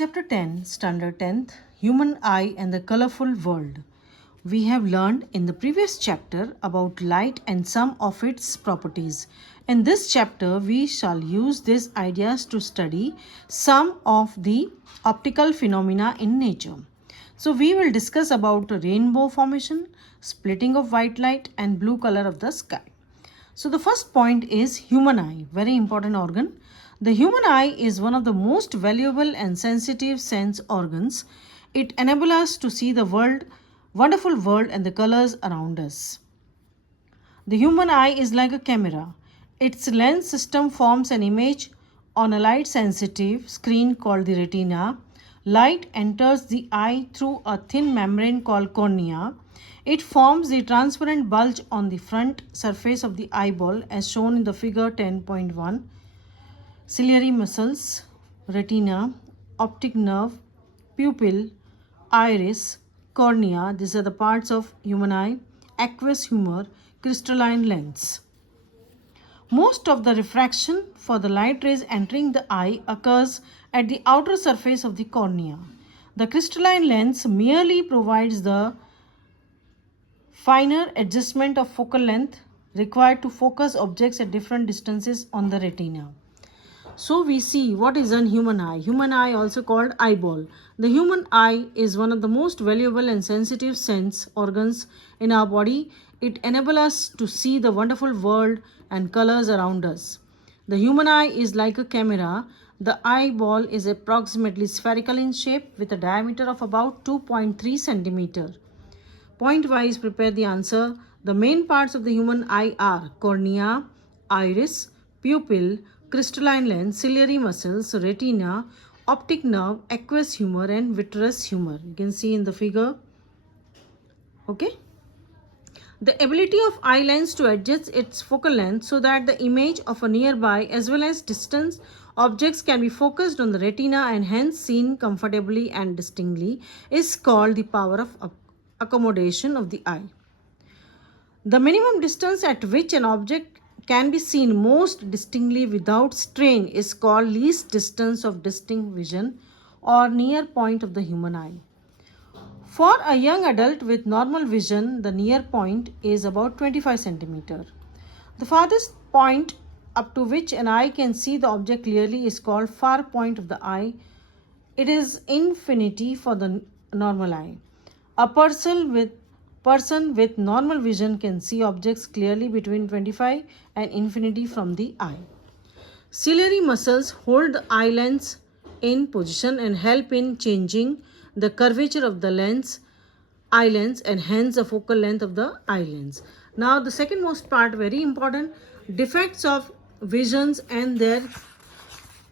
Chapter 10, Standard 10th, Human Eye and the Colorful World. We have learned in the previous chapter about light and some of its properties. In this chapter, we shall use these ideas to study some of the optical phenomena in nature. So we will discuss about rainbow formation, splitting of white light and blue color of the sky. So the first point is human eye, very important organ. The human eye is one of the most valuable and sensitive sense organs. It enables us to see the world, wonderful world and the colors around us. The human eye is like a camera. Its lens system forms an image on a light sensitive screen called the retina. Light enters the eye through a thin membrane called cornea. It forms the transparent bulge on the front surface of the eyeball as shown in the figure 10.1. Ciliary muscles, retina, optic nerve, pupil, iris, cornea, these are the parts of human eye, aqueous humor, crystalline lens. Most of the refraction for the light rays entering the eye occurs at the outer surface of the cornea. The crystalline lens merely provides the finer adjustment of focal length required to focus objects at different distances on the retina. So we see what is a human eye. Human eye also called eyeball. The human eye is one of the most valuable and sensitive sense organs in our body. It enables us to see the wonderful world and colors around us. The human eye is like a camera. The eyeball is approximately spherical in shape with a diameter of about 2.3 centimeter. Point-wise, prepare the answer. The main parts of the human eye are cornea, iris, pupil, crystalline lens, ciliary muscles, retina, optic nerve, aqueous humor and vitreous humor. You can see in the figure. Okay. The ability of eye lens to adjust its focal length so that the image of a nearby as well as distant objects can be focused on the retina and hence seen comfortably and distinctly is called the power of accommodation of the eye. The minimum distance at which an object can be seen most distinctly without strain is called least distance of distinct vision or near point of the human eye. For a young adult with normal vision, the near point is about 25 centimeter. The farthest point up to which an eye can see the object clearly is called far point of the eye. It is infinity for the normal eye. A person with normal vision can see objects clearly between 25 and infinity from the eye. Ciliary muscles hold the eye lens in position and help in changing the curvature of the eye lens and hence the focal length of the eye lens. Now the second most part, very important, defects of visions and their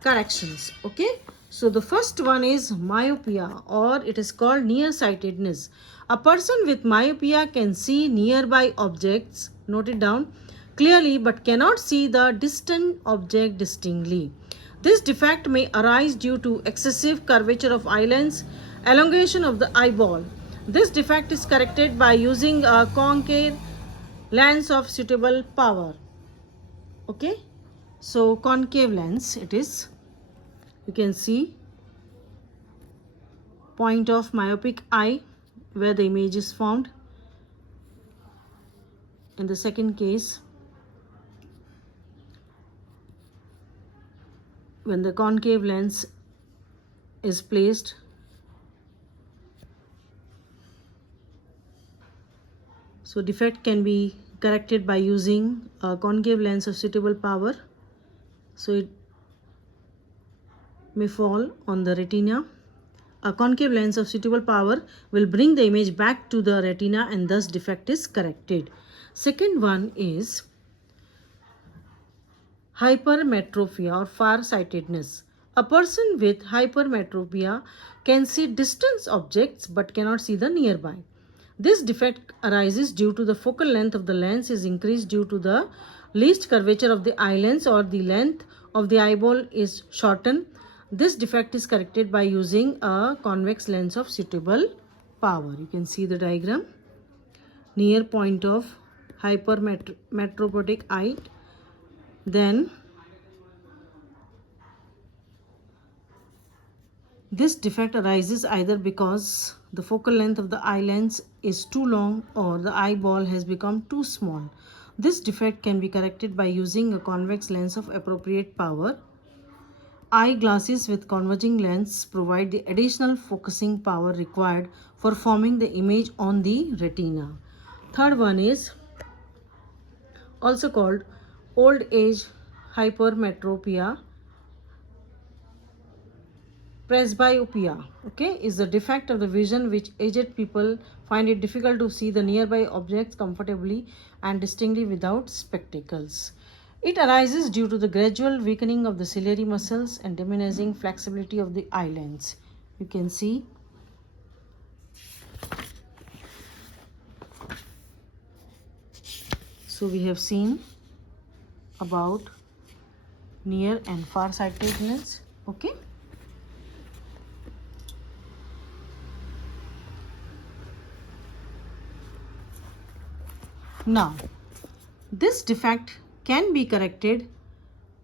corrections. Okay, so the first one is myopia, or it is called nearsightedness. A person with myopia can see nearby objects, note it down, clearly but cannot see the distant object distinctly. This defect may arise due to excessive curvature of eye lens, elongation of the eyeball. This defect is corrected by using a concave lens of suitable power. Okay, so concave lens it is. You can see point of myopic eye where the image is formed. In the second case, when the concave lens is placed, so defect can be corrected by using a concave lens of suitable power. So it may fall on the retina. A concave lens of suitable power will bring the image back to the retina and thus defect is corrected. Second one is hypermetropia or farsightedness. A person with hypermetropia can see distant objects but cannot see the nearby. This defect arises due to the focal length of the lens is increased due to the least curvature of the eye lens, or the length of the eyeball is shortened. This defect is corrected by using a convex lens of suitable power. You can see the diagram. Near point of hypermetropic eye, then This defect arises either because the focal length of the eye lens is too long or the eyeball has become too small. This defect can be corrected by using a convex lens of appropriate power. Eyeglasses with converging lens provide the additional focusing power required for forming the image on the retina. Third one is also called old age hypermetropia. Presbyopia, okay, is the defect of the vision which aged people find it difficult to see the nearby objects comfortably and distinctly without spectacles. It arises due to the gradual weakening of the ciliary muscles and diminishing flexibility of the eye lens. You can see so we have seen about near and far sightedness, okay. Now, this defect can be corrected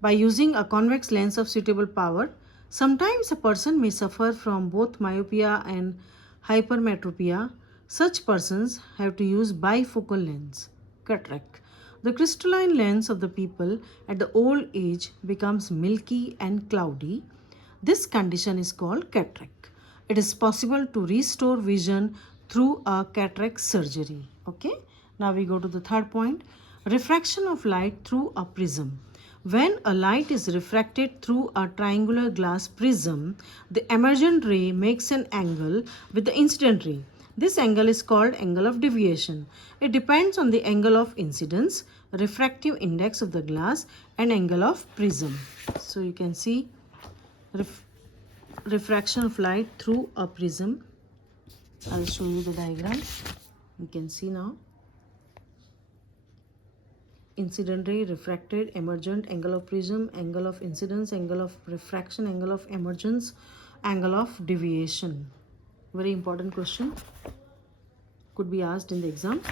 by using a convex lens of suitable power. Sometimes a person may suffer from both myopia and hypermetropia. Such persons have to use bifocal lens, cataract. The crystalline lens of the people at the old age becomes milky and cloudy. This condition is called cataract. It is possible to restore vision through a cataract surgery. Okay. Now we go to the third point. Refraction of light through a prism. When a light is refracted through a triangular glass prism, the emergent ray makes an angle with the incident ray. This angle is called angle of deviation. It depends on the angle of incidence, refractive index of the glass, and angle of prism. So you can see refraction of light through a prism. I'll show you the diagram. You can see now. Incident ray, refracted, emergent, angle of prism, angle of incidence, angle of refraction, angle of emergence, angle of deviation. Very important question. Could be asked in the exam.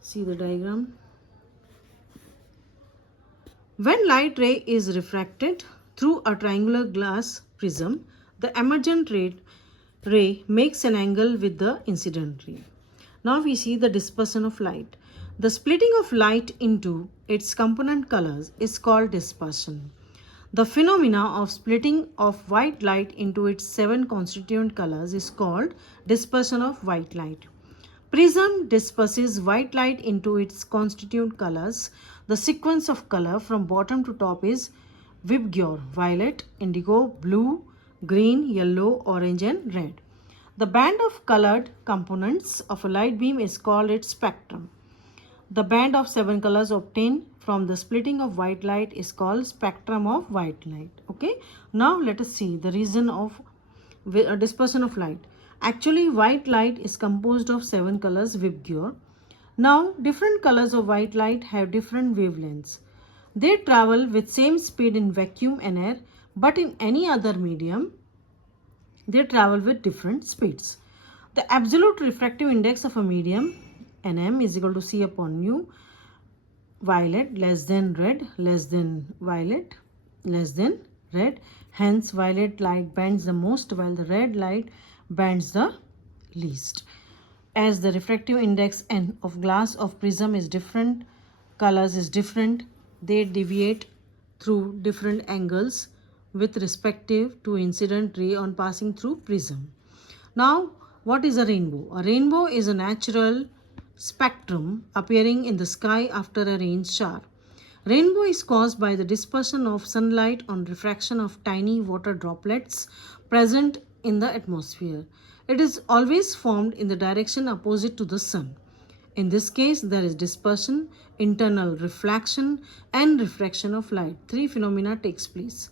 See the diagram. When light ray is refracted through a triangular glass prism, the emergent ray makes an angle with the incident ray. Now we see the dispersion of light. The splitting of light into its component colors is called dispersion. The phenomena of splitting of white light into its 7 constituent colors is called dispersion of white light. Prism disperses white light into its constituent colors. The sequence of color from bottom to top is Vibgyor, violet, indigo, blue, green, yellow, orange and red. The band of colored components of a light beam is called its spectrum. The band of 7 colors obtained from the splitting of white light is called spectrum of white light. Okay. Now let us see the reason of dispersion of light. Actually, white light is composed of 7 colors Vibgyor. Now, different colors of white light have different wavelengths. They travel with same speed in vacuum and air, but in any other medium, they travel with different speeds. The absolute refractive index of a medium, Nm, is equal to C upon mu. Violet less than red, less than violet, less than red. Hence, violet light bends the most while the red light bends the least. As the refractive index N of glass of prism is different, colors is different, they deviate through different angles with respective to incident ray on passing through prism. Now, what is a rainbow? A rainbow is a natural spectrum appearing in the sky after a rain shower. Rainbow is caused by the dispersion of sunlight on refraction of tiny water droplets present in the atmosphere. It is always formed in the direction opposite to the sun. In this case, there is dispersion, internal reflection, and refraction of light. 3 phenomena takes place.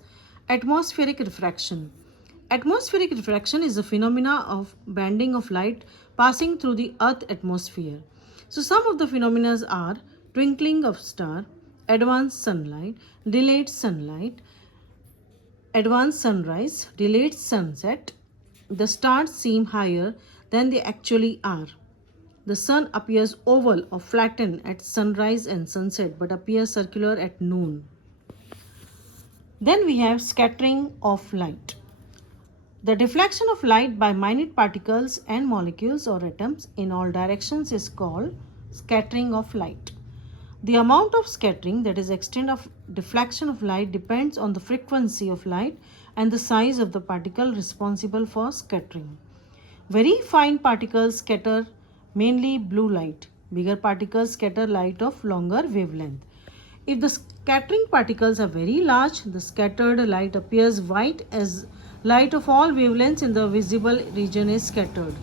Atmospheric refraction. Atmospheric refraction is a phenomena of bending of light passing through the Earth atmosphere. So some of the phenomena are twinkling of star, advanced sunlight, delayed sunlight, advanced sunrise, delayed sunset. The stars seem higher than they actually are. The sun appears oval or flattened at sunrise and sunset but appears circular at noon. Then we have scattering of light. The deflection of light by minute particles and molecules or atoms in all directions is called scattering of light. The amount of scattering, that is extent of deflection of light, depends on the frequency of light and the size of the particle responsible for scattering. Very fine particles scatter mainly blue light. Bigger particles scatter light of longer wavelength. If the scattering particles are very large, the scattered light appears white as light of all wavelengths in the visible region is scattered.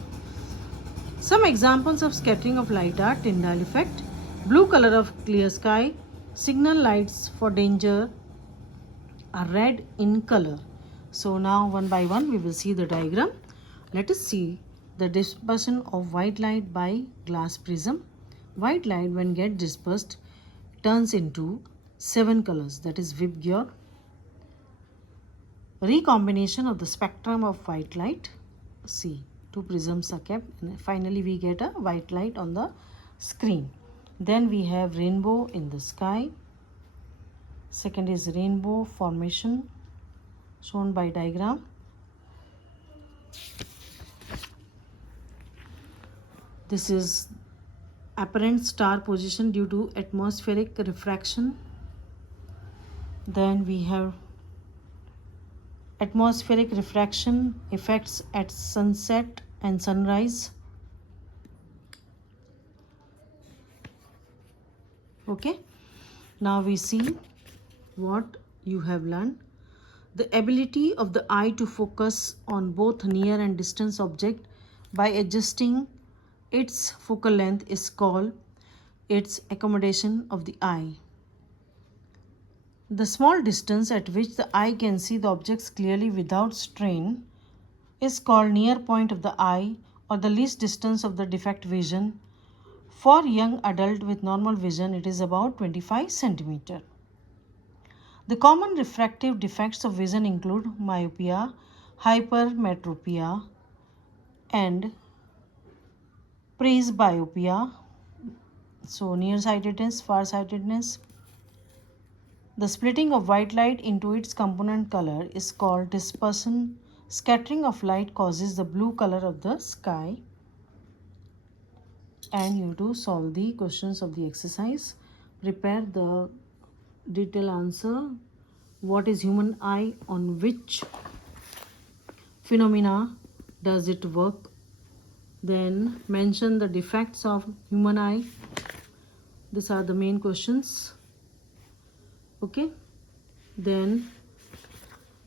Some examples of scattering of light are Tyndall effect, blue color of clear sky, signal lights for danger are red in color. So now one by one we will see the diagram. Let us see the dispersion of white light by glass prism. White light when get dispersed turns into 7 colors, that is Vibgyor. Recombination of the spectrum of white light. See, two prisms are kept and finally we get a white light on the screen. Then we have rainbow in the sky. Second is rainbow formation shown by diagram. This is apparent star position due to atmospheric refraction. Then we have atmospheric refraction effects at sunset and sunrise. Okay, now we see what you have learned. The ability of the eye to focus on both near and distant object by adjusting its focal length is called its accommodation of the eye. The small distance at which the eye can see the objects clearly without strain is called near point of the eye, or the least distance of the defect vision. For young adult with normal vision, it is about 25 centimeter. The common refractive defects of vision include myopia, hypermetropia, and presbyopia. So nearsightedness, farsightedness. The splitting of white light into its component color is called dispersion. Scattering of light causes the blue color of the sky. And you have to solve the questions of the exercise. Prepare the detailed answer. What is human eye? On which phenomena does it work? Then mention the defects of human eye. These are the main questions. Okay. Then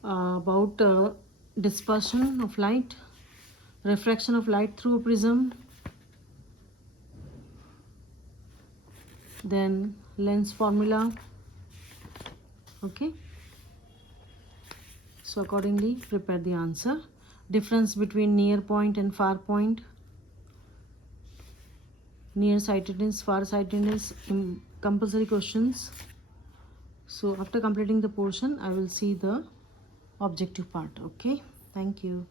about dispersion of light, refraction of light through a prism, then lens formula. Okay, so accordingly prepare the answer. Difference between near point and far point, nearsightedness, farsightedness, compulsory questions. So after completing the portion, I will see the objective part. Okay, thank you.